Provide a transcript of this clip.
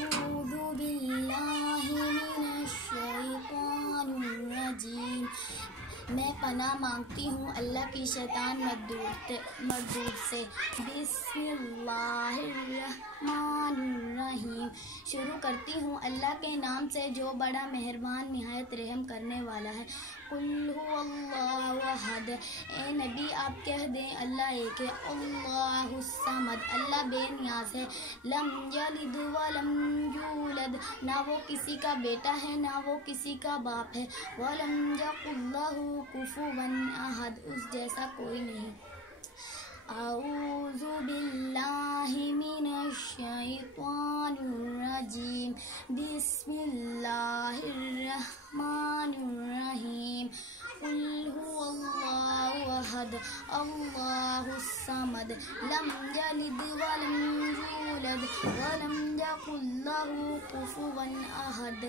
اعوذ باللہ من الشیطان الرجیم، میں پناہ مانگتی ہوں اللہ کی شیطان مردود سے۔ بسم اللہ الرحمن الرحیم، شروع کرتی ہوں اللہ کے نام سے جو بڑا مہربان نہایت رحم کرنے والا ہے۔ قل هو اللہ احد، اے نبی آپ کہہ دیں اللہ ایک ہے۔ اللہ الصمد، اللہ بے نیاز ہے۔ لم یلد ولم یولد، نہ وہ کسی کا بیٹا ہے نہ وہ کسی کا باپ ہے۔ ولم یکن لہ کفوا احد، اس جیسا کوئی نہیں۔ اعوذ باللہ من الشیطان الرجیم، بسم اللہ الرحمن الرحیم۔ قل هو اللہ احد، اللہ الصمد، لم یلد ولم یولد ولم یکن لہ کفوا احد۔